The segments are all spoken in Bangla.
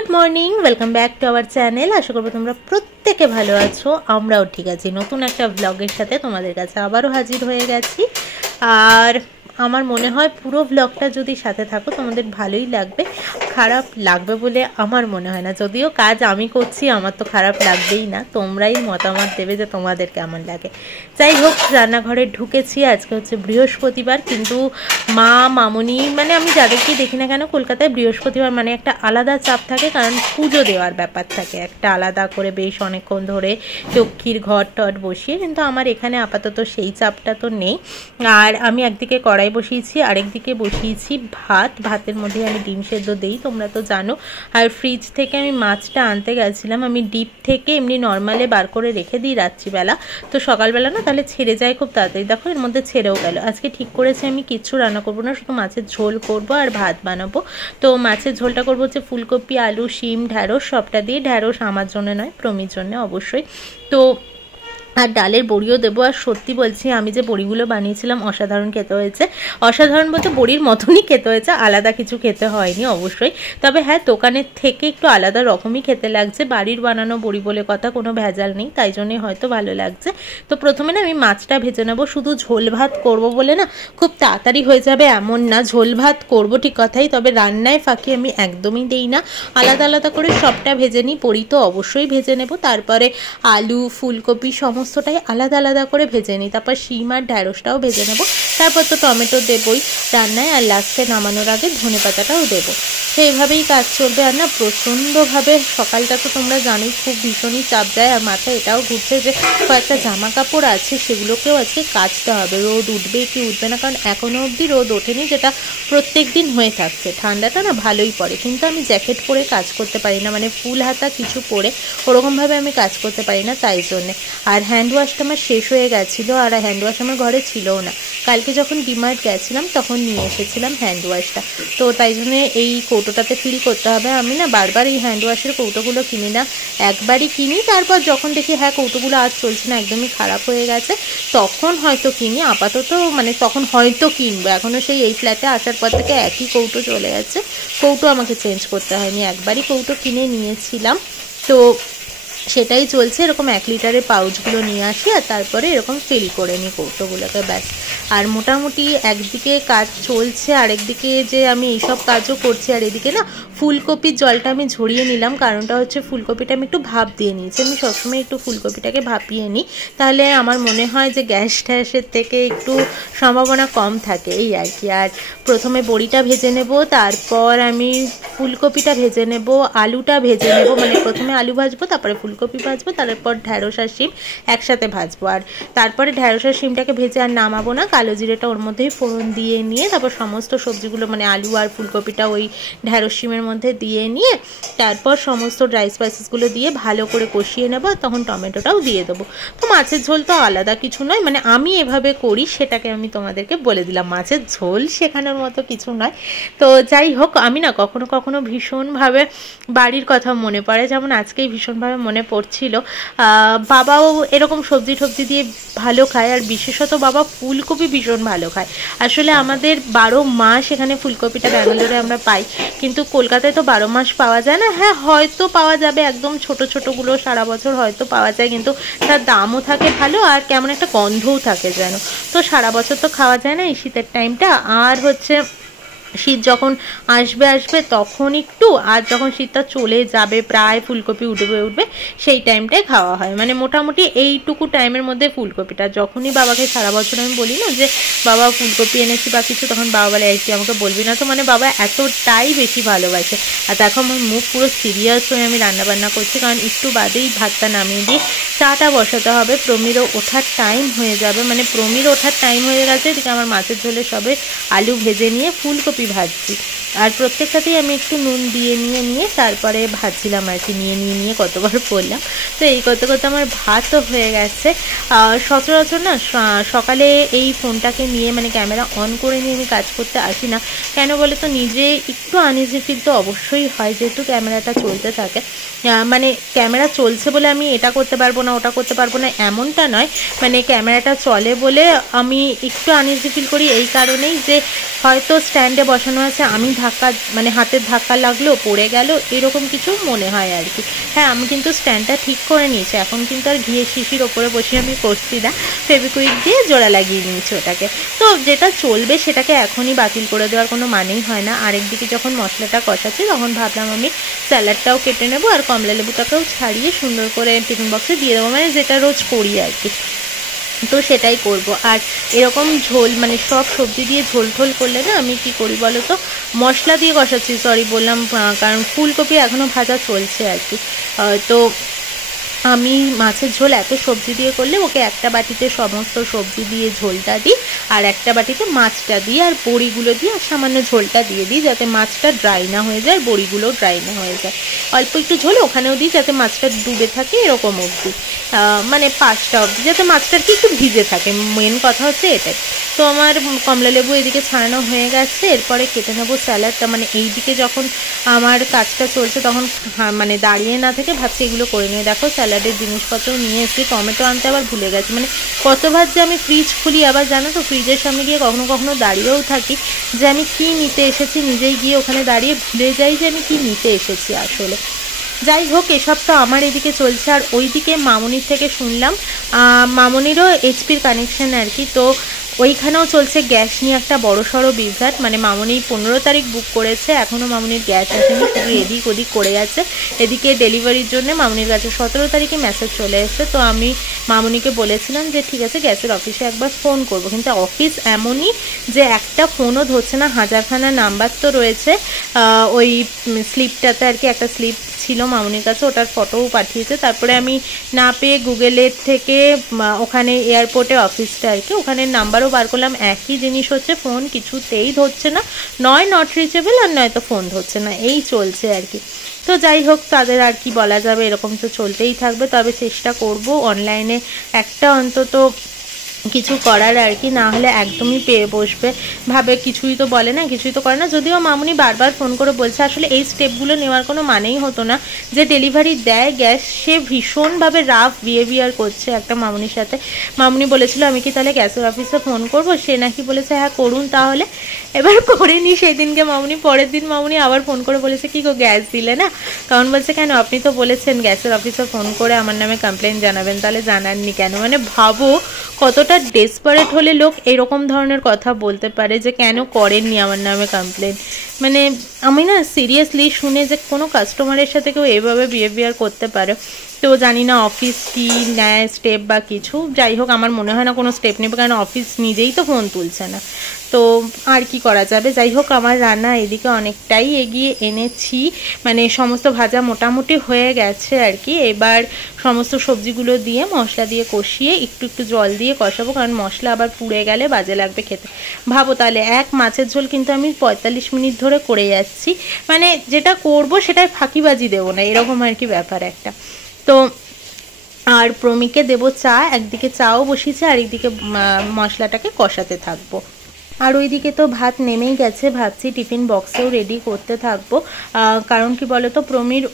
Good morning welcome back to our channel. आशा करब তোমরা প্রত্যেকে ভালো আছো, আমরাও ঠিক আছি। নতুন একটা ব্লগের সাথে তোমাদের কাছে আবারও হাজির হয়ে গেছি। আর আমার মনে হয় পুরো ব্লগটা যদি সাথে থাকো তোমাদের ভালোই লাগবে, খারাপ লাগবে বলে আমার মনে হয় না। যদিও কাজ আমি করছি, আমার তো খারাপ লাগবেই না, তোমরাই মতামত দেবে যে তোমাদের কেমন লাগে। যাই হোক, রান্নাঘরে ঢুকেছি। আজকে হচ্ছে বৃহস্পতিবার, কিন্তু মা মামুনি মানে আমি যাদেরকেই দেখি না কেন কলকাতায় বৃহস্পতিবার মানে একটা আলাদা চাপ থাকে, কারণ পুজো দেওয়ার ব্যাপার থাকে একটা আলাদা করে, বেশ অনেকক্ষণ ধরে লক্ষ্মীর ঘর টট বসিয়ে। কিন্তু আমার এখানে আপাতত সেই চাপটা তো নেই। আর আমি একদিকে কড়াই বসিয়েছি, আরেকদিকে বসিয়েছি ভাত। ভাতের মধ্যে আমি ডিম সেদ্ধ দিই, তোমরা তো জানো। আর ফ্রিজ থেকে আমি মাছটা আনতে গেছিলাম, আমি ডিপ থেকে এমনি নর্মালে বার করে রেখে দিই রাত্রিবেলা, তো সকালবেলা না তাহলে ছেড়ে যায় খুব তাড়াতাড়ি। দেখো এর মধ্যে ছেড়েও গেল। আজকে ঠিক করেছি আমি কিচ্ছু রান্না করবো না, শুধু মাছের ঝোল করবো আর ভাত বানাবো। তো মাছের ঝোলটা করবো হচ্ছে ফুলকপি, আলু, শিম, ঢ্যাঁড়স সবটা দিয়ে। ঢ্যাঁড়স আমার জন্য নয়, প্রমির জন্য অবশ্যই। তো আর ডালের বড়িও দেবো। আর সত্যি বলছি, আমি যে বড়িগুলো বানিয়েছিলাম অসাধারণ খেতে হয়েছে। অসাধারণ বলতে বড়ির মতনই খেতে হয়েছে, আলাদা কিছু খেতে হয়নি অবশ্যই। তবে হ্যাঁ, দোকানের থেকে একটু আলাদা রকমই খেতে লাগছে। বাড়ির বানানো বড়ি বলে কথা, কোনো ভেজাল নেই, তাই জন্যই হয়তো ভালো লাগছে। তো প্রথমে না আমি মাছটা ভেজে নেবো। শুধু ঝোল ভাত করবো বলে না খুব তাড়াতাড়ি হয়ে যাবে এমন না। ঝোল ভাত করবো ঠিক কথাই, তবে রান্নায় ফাঁকি আমি একদমই দেই না, আলাদা আলাদা করে সবটা ভেজে নিই। বড়ি তো অবশ্যই ভেজে নেব, তারপরে আলু, ফুলকপি সমস্তটাই আলাদা আলাদা করে ভেজে নিই। তারপর শিম আর ঢ্যাঁড়সটাও ভেজে নেব। তারপর তো টমেটো দেবই রান্নায়, আর লাস্টে নামানোর আগে ধনেপাতাটাও দেবো। তো এইভাবেই কাজ চলবে। আর না প্রচণ্ডভাবে সকালটা তো তোমরা জানোই খুব ভীষণই চাপ যায়। আর মাথায় এটাও ঘুরছে যে কয়েকটা জামা কাপড় আছে, সেগুলোকেও আজকে কাচতে হবে। রোদ উঠবে কি উঠবে না, কারণ এখনও অবধি রোদ ওঠেনি, যেটা প্রত্যেক দিন হয়ে থাকছে। ঠান্ডাটা না ভালোই পড়ে, কিন্তু আমি জ্যাকেট পরে কাজ করতে পারি না, মানে ফুল হাতা কিছু পরে ওরকমভাবে আমি কাজ করতে পারি না, তাই জন্যে। আর হ্যান্ড ওয়াশটা আমার শেষ হয়ে গেছিলো, আর হ্যান্ড ওয়াশ আমার ঘরে ছিলও না। কালকে যখন ডিমার্ট গেছিলাম তখন নিয়ে এসেছিলাম হ্যান্ড ওয়াশটা, তো তাই জন্যে এই কৌটোটাতে ফিল করতে হবে। আমি না বারবার এই হ্যান্ড ওয়াশের কৌটোগুলো কিনি না, একবারই কিনি। তারপর যখন দেখি হ্যাঁ কৌটোগুলো আজ চলছে না, একদমই খারাপ হয়ে গেছে, তখন হয়তো কিনি। আপাতত মানে তখন হয়তো কিনবো। এখনও সেই এই ফ্ল্যাটে আসার পর থেকে একই কৌটো চলে যাচ্ছে, কৌটো আমাকে চেঞ্জ করতে হয়নি, একবারই কৌটো কিনে নিয়েছিলাম। তো সেটাই চলছে। এরকম 1 লিটারের পাউচগুলো নিয়ে আসি, আর তারপরে এরকম ফিল করে নিই কৌটোগুলোকে, ব্যাস। আর মোটামুটি একদিকে কাজ চলছে, আরেকদিকে যে আমি এইসব কাজও করছি। আর এদিকে না ফুলকপির জলটা আমি ঝরিয়ে নিলাম, কারণটা হচ্ছে ফুলকপিটা আমি একটু ভাপ দিয়ে নিয়েছি। আমি সবসময় একটু ফুলকপিটাকে ভাপিয়ে নিই, তাহলে আমার মনে হয় যে গ্যাস ট্যাসের থেকে একটু সম্ভাবনা কম থাকে, এই আর কি। আর প্রথমে বড়িটা ভেজে নেব, তারপর আমি ফুলকপিটা ভেজে নেব, আলুটা ভেজে নেব, মানে প্রথমে আলু ভাজবো, তারপরে ফুলকপি ভাজবো, তারপর ঢ্যাঁড়স আর শিম একসাথে ভাজবো। আর তারপরে ঢ্যাঁড়স আর শিমটাকে ভেজে আর নামাবো না, কালো জিরেটা ওর মধ্যেই ফোড়ন দিয়ে নিয়ে তারপর সমস্ত সবজিগুলো মানে আলু আর ফুলকপিটা ওই ঢ্যাঁড়স শিমের মধ্যে দিয়ে নিয়ে তারপর সমস্ত ড্রাই স্পাইসেসগুলো দিয়ে ভালো করে কষিয়ে নেবো, তখন টমেটোটাও দিয়ে দেবো। তো মাছের ঝোল তো আলাদা কিছু নয়, মানে আমি এভাবে করি সেটাকে আমি তোমাদেরকে বলে দিলাম, মাছের ঝোল শেখানোর মতো কিছু নয়। তো যাই হোক, আমি না কখনো কখনো ভীষণভাবে বাড়ির কথা মনে পড়ে, যেমন আজকেই ভীষণভাবে মনে পড়ছিল। বাবাও এরকম সবজি টবজি দিয়ে ভালো খায়, আর বিশেষত বাবা ফুলকপি ভীষণ ভালো খায়। আসলে আমাদের 12 মাস এখানে ফুলকপিটা ব্যাঙ্গালোরে আমরা পাই, কিন্তু কলকাতায় তো 12 মাস পাওয়া যায় না। হ্যাঁ হয়তো পাওয়া যাবে, একদম ছোট ছোটোগুলো সারা বছর হয়তো পাওয়া যায়, কিন্তু তার দামও থাকে ভালো, আর কেমন একটা গন্ধও থাকে যেন। তো সারা বছর তো খাওয়া যায় না এই শীতের টাইমটা। আর হচ্ছে শীত যখন আসবে তখন একটু, আর যখন শীতটা চলে যাবে প্রায় ফুলকপি উঠবে সেই টাইমটাই খাওয়া হয়। মানে মোটামুটি এইটুকু টাইমের মধ্যে ফুলকপিটা, যখনই বাবাকে সারা বছর আমি বলি না যে বাবা ফুলকপি এনেছি বা কিছু, তখন বাবা বলে এই তুই আমাকে বলবি না তো, মানে বাবা এতটাই বেশি ভালোবাসে। আর দেখো আমার মুখ পুরো সিরিয়াস হয়ে আমি রান্নাবান্না করছি, কারণ একটু বাদেই ভাতটা নামিয়ে দিয়ে চাটা বসাতে হবে। প্রমিরও ওঠার টাইম হয়ে যাবে, মানে প্রমির ওঠার টাইম হয়ে গেছে। এদিকে আমার মাছের ঝোলে সবে আলু ভেজে নিয়ে ফুলকপি ভাজছি, আর প্রত্যেকটাতেই আমি একটু নুন দিয়ে নিয়ে তারপরে ভাজছিলাম আর কি, নিয়ে কতবার বললাম। তো এই করতে আমার ভাতও হয়ে গেছে। সচরাচর না সকালে এই ফোনটাকে নিয়ে মানে ক্যামেরা অন করে নিয়ে আমি কাজ করতে আসি না, কেন বলে তো নিজে একটু আনইজি ফিল তো অবশ্যই হয়, যেহেতু ক্যামেরাটা চলতে থাকে। মানে ক্যামেরা চলছে বলে আমি এটা করতে পারবো না ওটা করতে পারবো না এমনটা নয়, মানে ক্যামেরাটা চলে বলে আমি একটু আনইজি ফিল করি এই কারণেই যে হয়তো স্ট্যান্ডে বসানো আছে, আমি ধাক্কা মানে হাতের ধাক্কা লাগলো পড়ে গেল এরকম কিছু মনে হয় আর কি। হ্যাঁ আমি কিন্তু স্ট্যান্ডটা ঠিক করে নিয়েছি, এখন কিন্তু আর ঘিয়ের শিশির ওপরে বসে আমি করছি না, ফেভিকুইক দিয়ে জোড়া লাগিয়ে নিয়েছি ওটাকে। তো যেটা চলবে সেটাকে এখনই বাতিল করে দেওয়ার কোনো মানেই হয় না। আরেকদিকে যখন মশলাটা কষাচ্ছি তখন ভাবলাম আমি স্যালাডটাও কেটে নেবো আর কমলা লেবুটাকেও ছাড়িয়ে সুন্দর করে টিফিন বক্সে দিয়ে দেবো, মানে যেটা রোজ করি আর কি। তো সেটাই করব। আর এরকম ঝোল মানে সব সবজি দিয়ে ঝোল ঝোল করলে না আমি কি করি বলো তো, মশলা দিয়ে কষাচ্ছি সরি বললাম, কারণ ফুলকপি এখনও ভাজা চলছে আর কি। তো আমি মাছের ঝোল এত সবজি দিয়ে করলে ওকে একটা বাটিতে সমস্ত সবজি দিয়ে ঝোলটা দিই, আর একটা বাটিতে মাছটা দিই আর বড়িগুলো দিই আর সামান্য ঝোলটা দিয়ে দিই, যাতে মাছটা ড্রাই না হয়ে যায়, বড়িগুলো ড্রাই না হয়ে যায়। অল্প একটু ঝোল ওখানেও দিই যাতে মাছটা ডুবে থাকে এরকম অবধি, মানে 5টা অবধি, যাতে মাছটার কি একটু ভিজে থাকে, মেন কথা হচ্ছে এটাই। তো আমার কমলা লেবু এদিকে ছাড়ানো হয়ে গেছে, এরপরে কেটে নেবো স্যালাডটা। মানে এইদিকে যখন আমার কাজটা চলছে তখন মানে দাঁড়িয়ে না থেকে ভাবছি এগুলো করে নিয়ে। দেখো স্যালাডের জিনিসপত্র নিয়ে এসেছি, টমেটো আনতে আবার ভুলে গেছি, মানে কতবার যে আমি ফ্রিজ খুলি, আবার জানো তো ফ্রিজের সামনে গিয়ে কখনো কখনো দাঁড়িয়েও থাকি যে আমি কি নিতে এসেছি, নিজেই গিয়ে ওখানে দাঁড়িয়ে ভুলে যাই যে আমি কি নিতে এসেছি আসলে। যাই হোক এসব তো আমার এদিকে চলছে। আর ওইদিকে মামনির থেকে শুনলাম, মামনিরও এইচপির কানেকশান আর কি, তো ওইখানেও চলছে গ্যাস নিয়ে একটা বড় সড়ো বিভ্রাট। মানে মামনি 15 তারিখ বুক করেছে, এখনও মামনির গ্যাস আসেনি, শুধু এদিক ওদিক করে যাচ্ছে। এদিকে ডেলিভারির জন্য মামনির কাছে 17 তারিখে মেসেজ চলে এসেছে। তো আমি মামনিকে বলেছিলাম যে ঠিক আছে গ্যাসের অফিসে একবার ফোন করব, কিন্তু অফিস এমনই যে একটা ফোনও ধরছে না, হাজারখানা নাম্বার তো রয়েছে। ওই স্লিপটাতে আর কি একটা স্লিপ ছিল মামনির কাছে, ওটার ফটোও পাঠিয়েছে। তারপরে আমি না পেয়ে গুগলের থেকে ওখানে এয়ারপোর্টে অফিসটা আর কি, ওখানে নাম্বারও বার করলাম, একই জিনিস হচ্ছে, ফোন কিছুতেই ধরছে না, নয় নট রিচেবল আর নয়তো ফোন ধরছে না, এই চলছে আর কি। তো যাই হোক তাদের আর কি বলা যাবে, এরকম তো চলতেই থাকবে। তবে চেষ্টা করব অনলাইনে একটা অন্তত কিছু করার আর কি, না হলে একদমই পেয়ে বসবে, ভাবে কিছুই তো বলে না কিছুই তো করে না। যদিও মামুনি বারবার ফোন করে বলছে আসলে এই স্টেপগুলো নেওয়ার কোনো মানেই হতো না, যে ডেলিভারি দেয় গ্যাস সে ভীষণভাবে রাফ বিহেভিয়ার করছে একটা মামুনির সাথে। মামুনি বলেছিল আমি কি তাহলে গ্যাসের অফিসে ফোন করব, সে নাকি বলেছে হ্যাঁ করুন তাহলে। এবার করেনি সেই দিনকে মামুনি, পরের দিন মামুনি আবার ফোন করে বলেছে কি গো গ্যাস দিলে না, কারণ বলছে কেন আপনি তো বলেছেন গ্যাসের অফিসে ফোন করে আমার নামে কমপ্লেন জানাবেন, তাহলে জানাননি কেন। মানে ভাবো কতটা ডেসপারেট হলে লোক এরকম ধরনের কথা বলতে পারে যে কেন করেননি আমার নামে কমপ্লেন। মানে আমি না সিরিয়াসলি শুনে যে কোনো কাস্টমারের সাথে কেউ এভাবে বিহেভিয়ার করতে পারে, তো জানি না অফিস কি নেয় স্টেপ বা কিছু। যাই হোক আমার মনে হয় না কোনো স্টেপ নেবে, কারণ অফিস নিজেই তো ফোন তুলছে না, তো আর কি করা যাবে। যাই হোক আমার রান্না এদিকে অনেকটাই এগিয়ে এনেছি, মানে সমস্ত ভাজা মোটামুটি হয়ে গেছে আর কি। এবার সমস্ত সবজিগুলো দিয়ে মশলা দিয়ে কষিয়ে একটু একটু জল দিয়ে কষাবো, কারণ মশলা আবার পুড়ে গেলে বাজে লাগবে খেতে। ভাবো তাহলে এক মাছের ঝোল কিন্তু আমি 45 মিনিট ধরে করে যাচ্ছি, মানে যেটা করব সেটাই ফাঁকিবাজি দেবো না, এরকম আর কি ব্যাপার একটা। তো আর প্রমিকে দেবো চা, একদিকে চাও বসিয়েছে আর একদিকে মশলাটাকে কষাতে থাকবো। আর ওইদিকে তো ভাত নেমেই গেছে, ভাবছি টিফিন বক্সেও রেডি করতে থাকবো। কারণ কি বলো তো প্রমির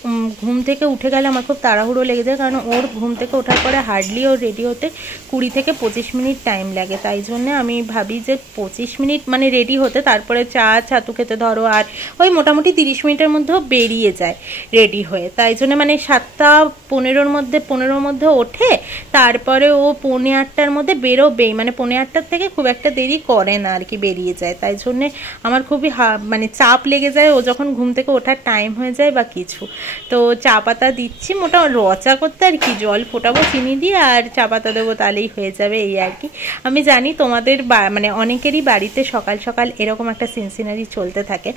ঘুম থেকে উঠে গেলে আমার খুব তাড়াহুড়ো লেগে যায়, কারণ ওর ঘুম থেকে ওঠার পরে হার্ডলি ওর রেডি হতে 20 থেকে 25 মিনিট টাইম লাগে। তাই জন্যে আমি ভাবি যে 25 মিনিট মানে রেডি হতে, তারপরে চা ছাতু খেতে ধরো, আর ওই মোটামুটি 30 মিনিটের মধ্যেও বেরিয়ে যায় রেডি হয়ে। তাই জন্য মানে 7:15 মধ্যে ওঠে, তারপরে ও 7:45 মধ্যে বেরোবেই, মানে 7:45 থেকে খুব একটা দেরি করে না আর কি, বেরিয়ে যায়। তাই জন্যে আমার খুবই মানে চাপ লেগে যায় ও যখন ঘুম থেকে ওঠার টাইম হয়ে যায় বা কিছু। তো চা পাতা দিচ্ছি, মোটামুটি রচা করতে আর কি, জল ফোটাবো চিনি দিয়ে আর চা পাতা দেবো, তাহলেই হয়ে যাবে এই আর কি। আমি জানি তোমাদের মানে অনেকেরই বাড়িতে সকাল সকাল এরকম একটা সিনসিনারি চলতে থাকে,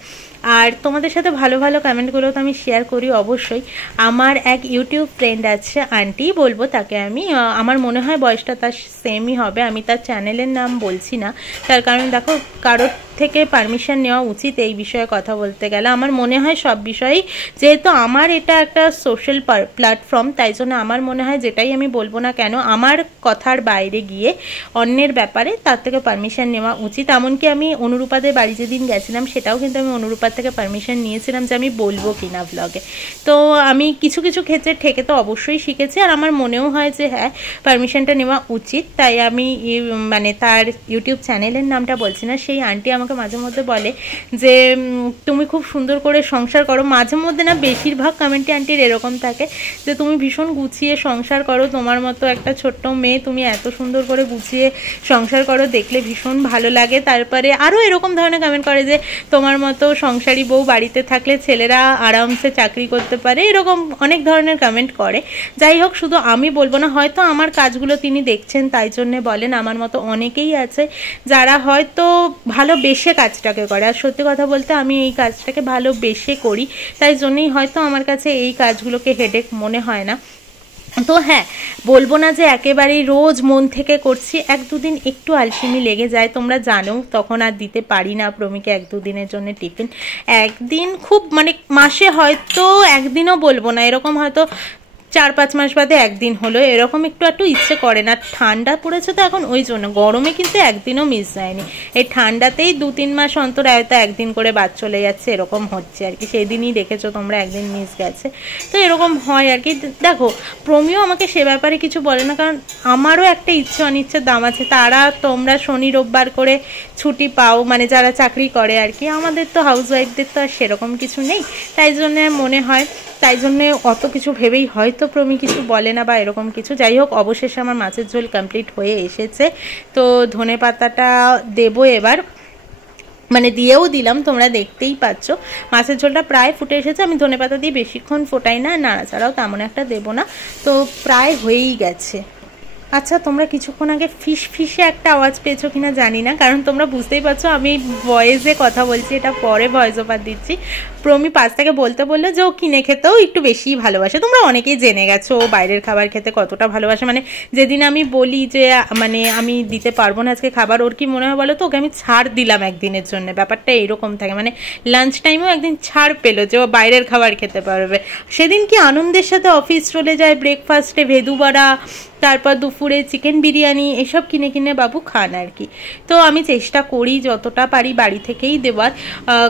আর তোমাদের সাথে ভালো ভালো কমেন্টগুলো তো আমি শেয়ার করি অবশ্যই। আমার এক ইউটিউব ফ্রেন্ড আছে, আন্টি বলবো তাকে আমি, আমার মনে হয় বয়সটা তার সেমই হবে, আমি তার চ্যানেলের নাম বলছি না, তার কারণ দেখো কারোর থেকে পারমিশন নেওয়া উচিত এই বিষয়ে কথা বলতে গেলে। আমার মনে হয় সব বিষয়েই, যেহেতু আমার এটা একটা সোশ্যাল প্ল্যাটফর্ম, তাই জন্য আমার মনে হয় যেটাই আমি বলবো না কেন আমার কথার বাইরে গিয়ে অন্যের ব্যাপারে তার থেকে পারমিশন নেওয়া উচিত। এমনকি আমি অনুরূপাদের বাড়ি যেদিন গেছিলাম সেটাও কিন্তু আমি অনুরূপার থেকে পারমিশন নিয়েছিলাম যে আমি বলবো কিনা ব্লগে। তো আমি কিছু কিছু ক্ষেত্রে ঠেকে তো অবশ্যই শিখেছি, আর আমার মনেও হয় যে হ্যাঁ পারমিশনটা নেওয়া উচিত। তাই আমি মানে তার ইউটিউব চ্যানেলের নামটা বলছি না, সেই আন্টি আমাকে আমাকে মাঝে মধ্যে বলে যে তুমি খুব সুন্দর করে সংসার করো, মাঝে মধ্যে না বেশিরভাগ কমেন্টে আন্টির এরকম থাকে যে তুমি ভীষণ গুছিয়ে সংসার করো, তোমার মতো একটা ছোট্ট মেয়ে তুমি এত সুন্দর করে গুছিয়ে সংসার করো, দেখলে ভীষণ ভালো লাগে। তারপরে আরও এরকম ধরনের কমেন্ট করে যে তোমার মতো সংসারী বউ বাড়িতে থাকলে ছেলেরা আরামসে চাকরি করতে পারে, এরকম অনেক ধরনের কমেন্ট করে। যাই হোক, শুধু আমি বলবো না, হয়তো আমার কাজগুলো তিনি দেখছেন তাই জন্যে বলেন, আমার মতো অনেকেই আছে যারা হয়তো ভালোবেসে কাজটাকে করে। আর সত্যি কথা বলতে আমি এই কাজটাকে ভালোবেসে করি, তাই জন্যই হয়তো আমার কাছে এই কাজগুলোকে হেডেক মনে হয় না। তো হ্যাঁ, বলবো না যে একেবারেই রোজ মন থেকে করছি, এক দুদিন একটু আলসেমি লেগে যায়, তোমরা জানো, তখন আর দিতে পারি না প্রমিকে এক দুদিনের জন্য টিফিন। একদিন খুব মানে মাসে হয়তো একদিনও বলবো না, এরকম হয়তো 4-5 মাস বাদে একদিন হলো, এরকম একটু ইচ্ছে করে না। ঠান্ডা পড়েছে তো এখন, ওই জন্য। গরমে কিন্তু একদিনও মিস যায়নি, এই ঠান্ডাতেই 2-3 মাস অন্তর হয়তো একদিন করে বাদ চলে যাচ্ছে, এরকম হচ্ছে আর কি। সেই দিনই দেখেছো তোমরা একদিন মিস গেছে, তো এরকম হয় আর কি। দেখো, প্রমিও আমাকে সে ব্যাপারে কিছু বলে না, কারণ আমারও একটা ইচ্ছে অনিচ্ছের দাম আছে। তারা তোমরা শনি রোববার করে ছুটি পাও, মানে যারা চাকরি করে আর কি, আমাদের তো হাউসওয়াইফদের তো আর সেরকম কিছু নেই, তাই জন্যে মনে হয়, তাই জন্যে অত কিছু ভেবেই হয়তো প্রমি কিছু বলে না বা এরকম কিছু। যাই হোক, অবশেষে আমার মাছের ঝোল কমপ্লিট হয়ে এসেছে, তো ধনে পাতাটা দেবো এবার, মানে দিয়েও দিলাম, তোমরা দেখতেই পাচ্ছ। মাছের ঝোলটা প্রায় ফুটে এসেছে, আমি ধনে পাতা দিয়ে বেশিক্ষণ ফোটাই না, নাড়াচাড়াও তেমন একটা দেবো না, তো প্রায় হয়েই গেছে। আচ্ছা, তোমরা কিছুক্ষণ আগে ফিসে একটা আওয়াজ পেয়েছো কিনা জানি না, কারণ তোমরা বুঝতেই পারছো আমি ভয়েসে কথা বলছি, এটা পরে ভয়েস ওভার দিচ্ছি। প্রমি পাশ থেকে বলতে বললো যে ও কিনে খেতেও একটু বেশিই ভালোবাসে। তোমরা অনেকেই জেনে গেছো ও বাইরের খাবার খেতে কতটা ভালোবাসে, মানে যেদিন আমি বলি যে মানে আমি দিতে পারবো না আজকে খাবার, ওর কি মনে হয় বলো তো, ওকে আমি ছাড় দিলাম একদিনের জন্য, ব্যাপারটা এইরকম থাকে, মানে লাঞ্চ টাইমেও একদিন ছাড় পেলো যে ও বাইরের খাবার খেতে পারবে। সেদিন কি আনন্দের সাথে অফিস চলে যায়, ব্রেকফাস্টে ভেদু বড়া, তারপর দুপুরে চিকেন বিরিয়ানি, এসব কিনে কিনে বাবু খান আর কি। তো আমি চেষ্টা করি যতটা পারি বাড়ি থেকেই দেওয়ার,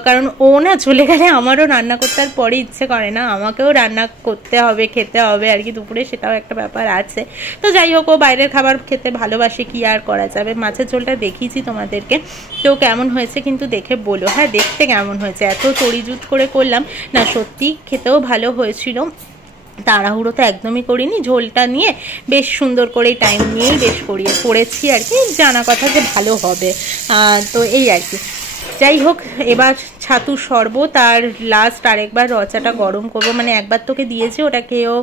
কারণ ও না চলে গেলে আমারও রান্না করতে আর পরে ইচ্ছে করে না, আমাকেও রান্না করতে হবে, খেতে হবে আর কি দুপুরে, সেটাও একটা ব্যাপার আছে। তো যাই হোক, ও বাইরের খাবার খেতে ভালোবাসে, কি আর করা যাবে। মাছের ঝোলটা দেখিয়েছি তোমাদেরকে, তো কেমন হয়েছে কিন্তু দেখে বলো। হ্যাঁ, দেখতে কেমন হয়েছে, এত তড়িজুত করে করলাম না, সত্যি খেতেও ভালো হয়েছিল, তাড়াহুড়ো তো একদমই করিনি, ঝোলটা নিয়ে বেশ সুন্দর করে টাইম নিয়েই বেশ করেছি আর কি, জানা কথা যে ভালো হবে। তো এই আর কি। যাই হোক, এবার ছাতু শরবত আর লাস্ট আরেকবার রচাটা গরম করবো, মানে একবার তোকে দিয়েছি, ওটাকেও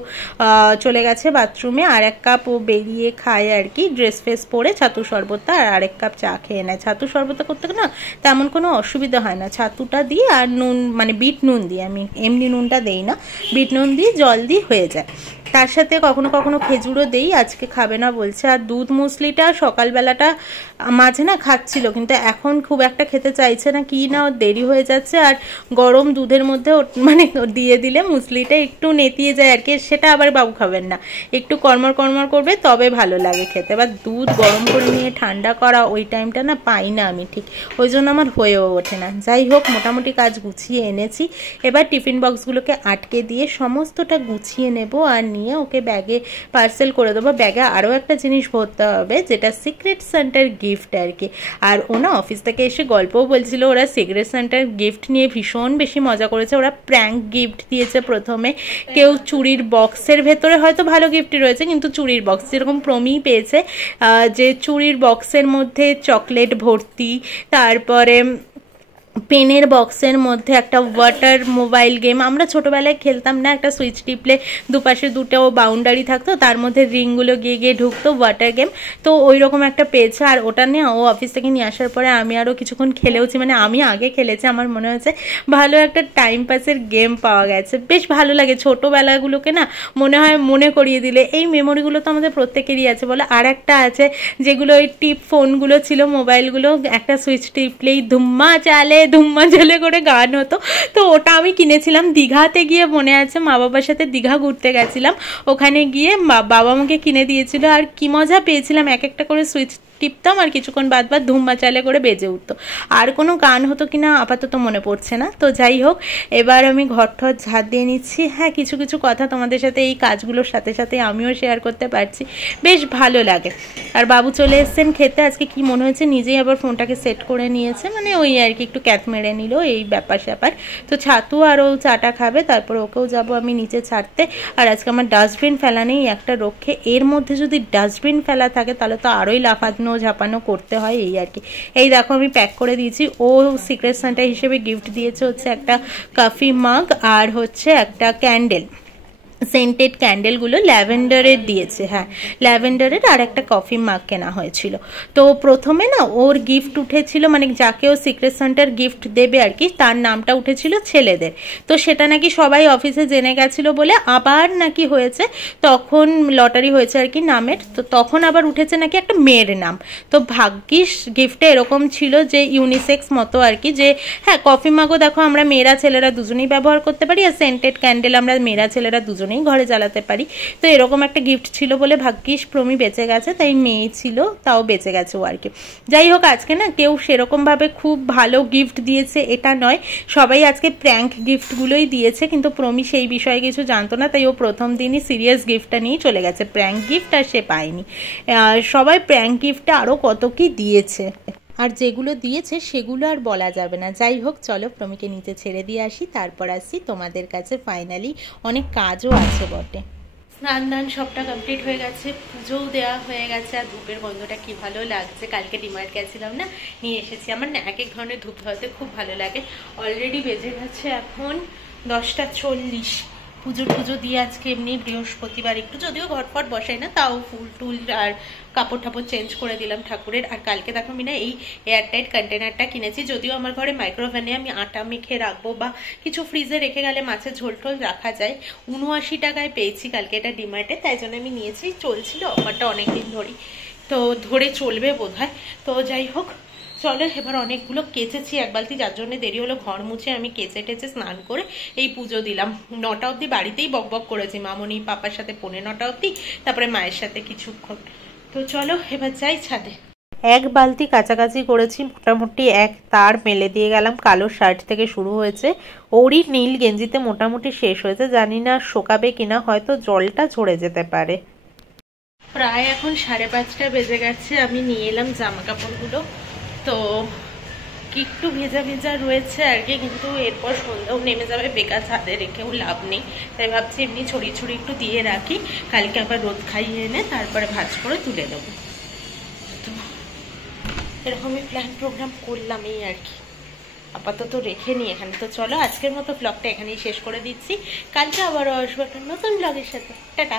চলে গেছে বাথরুমে, আর 1 কাপ ও বেরিয়ে খায় আর কি, ড্রেস ফ্রেস পরে ছাতু শরবতটা আর 1 কাপ চা খেয়ে নেয়। ছাতু শরবতটা করতে না তেমন কোনো অসুবিধা হয় না, ছাতুটা দিয়ে আর নুন, মানে বিট নুন দিয়ে, আমি এমনি নুনটা দেই না, বিট নুন দিয়ে জল দিয়ে হয়ে যায়। তার সাথে কখনো কখনো খেজুরও দেই, আজকে খাবে না বলছে। আর দুধ মুসলিটা সকালবেলাটা মাঝে না খাচ্ছিল, কিন্তু এখন খুব একটা খেতে চাইছে না, কি না ওর দেরি হয়ে যাচ্ছে, আর গরম দুধের মধ্যে মানে দিয়ে দিলে মুসলিটা একটু নেতিয়ে যায় আর কি, সেটা আবার বাবু খাবেন না, একটু কর্মর করবে তবে ভালো লাগে খেতে। এবার দুধ গরম করে নিয়ে ঠান্ডা করা ওই টাইমটা না পাই না আমি ঠিক, ওই জন্য আমার হয়েও ওঠে না। যাই হোক, মোটামুটি কাজ গুছিয়ে এনেছি, এবার টিফিন বক্সগুলোকে আটকে দিয়ে সমস্তটা গুছিয়ে নেব, আর নিয়ে ওকে ব্যাগে পার্সেল করে দেবো। ব্যাগে আরও একটা জিনিস ভরতে হবে, যেটা সিক্রেট সেন্টার গিফট আর কি। আর ও না অফিস থেকে এসে গল্পও বলছিল, ওরা সিক্রেট সেন্টার গিফট নিয়ে ভীষণ বেশি মজা করেছে। ওরা প্র্যাঙ্ক গিফট দিয়েছে প্রথমে, কেউ চুড়ির বক্সের ভেতরে হয়তো ভালো গিফটই রয়েছে, কিন্তু চুড়ির বক্স যেরকম প্রমি পেয়েছে, যে চুড়ির বক্সের মধ্যে চকলেট ভর্তি, তারপরে পেনের বক্সের মধ্যে একটা ওয়াটার মোবাইল গেম, আমরা ছোটোবেলায় খেলতাম না, একটা সুইচ টিপলে দুপাশে দুটো বাউন্ডারি থাকতো, তার মধ্যে রিংগুলো গিয়ে গিয়ে ঢুকতো, ওয়াটার গেম, তো ওই রকম একটা পেয়েছে। আর ওটা নিয়ে ও অফিস থেকে নিয়ে আসার পরে আমি আরও কিছুক্ষণ খেলেওছি, মানে আমি আগে খেলেছি, আমার মনে হয়েছে ভালো একটা টাইম পাসের গেম পাওয়া গেছে, বেশ ভালো লাগে। ছোটোবেলাগুলোকে না মনে হয় মনে করিয়ে দিলে, এই মেমোরিগুলো তো আমাদের প্রত্যেকেরই আছে বলে। আর একটা আছে যেগুলো ওই টিপ ফোনগুলো ছিল, মোবাইলগুলো, একটা সুইচ টিপলেই ধুম্মা চালে করে গান হতো, তো ওটা আমি কিনেছিলাম দীঘাতে গিয়ে, মনে আছে মা বাবার সাথে দীঘা ঘুরতে গেছিলাম, ওখানে গিয়ে বাবা আমাকে কিনে দিয়েছিল, আর কি মজা পেয়েছিলাম। এক একটা করে সুইচ টিপতাম আর কিছুক্ষণ বাদ বাদ ধুম মাচালে করে বেজে উঠতো। আর কোনো গান হতো কিনা আপাতত মনে পড়ছে না। তো যাই হোক, এবার আমি ঘর ঠর ঝাড় দিয়ে নিচ্ছি। হ্যাঁ, কিছু কিছু কথা তোমাদের সাথে এই কাজগুলোর সাথে সাথে আমিও শেয়ার করতে পারছি, বেশ ভালো লাগে। আর বাবু চলে এসছেন খেতে। আজকে কি মনে হয়েছে নিজেই আবার ফোনটাকে সেট করে নিয়েছে, মানে ওই আর কি একটু ক্যাত মেরে নিল এই ব্যাপার স্যাপার। তো ছাতু আর ও চাটা খাবে, তারপর ওকেও যাবো আমি নিচে ছাড়তে। আর আজকে আমার ডাস্টবিন ফেলা নেই একটা রক্ষে, এর মধ্যে যদি ডাস্টবিন ফেলা থাকে তাহলে তো আরোই লাফানো ঝাপানো করতে হয় এই আর কি। এই দেখো আমি প্যাক করে দিয়েছি। ও সিক্রেট সান্টা হিসেবে গিফট দিয়েছে হচ্ছে একটা কফি মাগ আর হচ্ছে একটা ক্যান্ডেল, সেন্টেড ক্যান্ডেলগুলো ল্যাভেন্ডারের দিয়েছে। হ্যাঁ, ল্যাভেন্ডারের আর একটা কফি মাগ কেনা হয়েছিল। তো প্রথমে না ওর গিফট উঠেছিল, মানে যাকে ও সিক্রেট সান্টার গিফট দেবে আর কি, তার নামটা উঠেছিল ছেলেদের। তো সেটা নাকি সবাই অফিসে জেনে গেছিলো বলে আবার নাকি হয়েছে, তখন লটারি হয়েছে আর কি নামের। তো তখন আবার উঠেছে নাকি একটা মেয়ের নাম। তো ভাগ্যিস গিফটে এরকম ছিল যে ইউনিসেক্স মতো আর কি, যে হ্যাঁ কফি মাগও দেখো আমরা মেয়েরা ছেলেরা দুজনেই ব্যবহার করতে পারি, আর সেন্টেড ক্যান্ডেল আমরা মেয়েরা ছেলেরা দুজনেই ঘরে জ্বালাতে পারি। তো এরকম একটা গিফট ছিল বলে ভাগ্যিস প্রমি বেঁচে গেছে, তাই মেয়ে ছিল তাও বেঁচে গেছে ও আর কি। যাই হোক, আজকে না কেউ সেরকম ভাবে খুব ভালো গিফট দিয়েছে এটা নয়, সবাই আজকে প্র্যাঙ্ক গিফটগুলোই দিয়েছে, কিন্তু প্রমি সেই বিষয়ে কিছু জানতো না, তাই ও প্রথম দিনই সিরিয়াস গিফটটা নিয়ে চলে গেছে। প্র্যাঙ্ক গিফট আর সে পায়নি। সবাই প্র্যাঙ্ক গিফটে আরও কত কি দিয়েছে, আর যেগুলো দিয়েছে সেগুলো আর বলা যাবে না। যাই হোক, চলো প্রমিকে নিচে ছেড়ে দিয়ে আসি, তারপর আসি তোমাদের কাছে। ফাইনালি অনেক কাজও আছে বটে। স্নান দান সবটা কমপ্লিট হয়ে গেছে, পুজোও দেওয়া হয়ে গেছে। আর ধূপের গন্ধটা কি ভালো লাগছে। কালকে ডিমার্ট গেছিলাম না, নিয়ে এসেছি। আমার না এক এক ধরনের ধূপ ধরাতে খুব ভালো লাগে। অলরেডি বেজে গেছে এখন 10:40। পুজো দিয়ে আজকে এমনি বৃহস্পতিবার একটু যদিও ঘটফট বসাই না, তাও ফুল টুল আর কাপড় ঠাপড় চেঞ্জ করে দিলাম ঠাকুরের। আর কালকে দেখো আমি না এই এয়ারটাইট কন্টেনারটা কিনেছি, যদিও আমার ঘরে মাইক্রোওভেনে আমি আটা মেখে রাখবো বা কিছু ফ্রিজে রেখে গেলে মাছের ঝোল টোল রাখা যায়। 79 টাকায় পেয়েছি কালকে এটা ডিমার্টে, তাই জন্য আমি নিয়েছি। চলছিল আমারটা অনেকদিন ধরেই, তো ধরে চলবে বোধহয়। তো যাই হোক, চলো এবার অনেকগুলো কেচেছি এক বালতি, যার জন্য দেরি হলো। ঘর মুছে আমি কেচে টেচে স্নান করে এই পুজো দিলাম। 9টা অবধি বাড়িতেই বকবক করেছি, মামনি পাপার সাথে 9:45 অবধি, তারপরে মায়ের সাথে কিছুক্ষণ। তো চলো এবার যাই ছাদে। এক বালতি কাছাকাছি করেছি, মোটামুটি এক তার মেলে দিয়ে গেলাম। কালো শার্ট থেকে শুরু হয়েছে, ওরই নীল গেঞ্জিতে মোটামুটি শেষ হয়েছে। জানি না শোকাবে কিনা, হয়তো জলটা ঝরে যেতে পারে। প্রায় এখন 5:30 বেজে গেছে। আমি নিয়ে এলাম জামা কাপড়গুলো, তো একটু ভেজা ভেজা রয়েছে আর কি, কিন্তু এরপর সন্ধ্যাও নেমে যাবে, বেকার ছাদে রেখেও লাভ নেই। তাই ভাবছি এমনি ছড়িয়ে ছড়িয়ে একটু দিয়ে রাখি, কালকে আবার রোদ খাইয়ে এনে তারপরে ভাঁজ করে তুলে দেবো। তো এরকমই প্ল্যান প্রোগ্রাম করলাম এই আর কি, আপাতত রেখে নিই এখানে। তো চলো আজকের মতো ব্লগটা এখানেই শেষ করে দিচ্ছি। কালকে আবারও আসবো একটা নতুন ব্লগের সাথে। টাটা।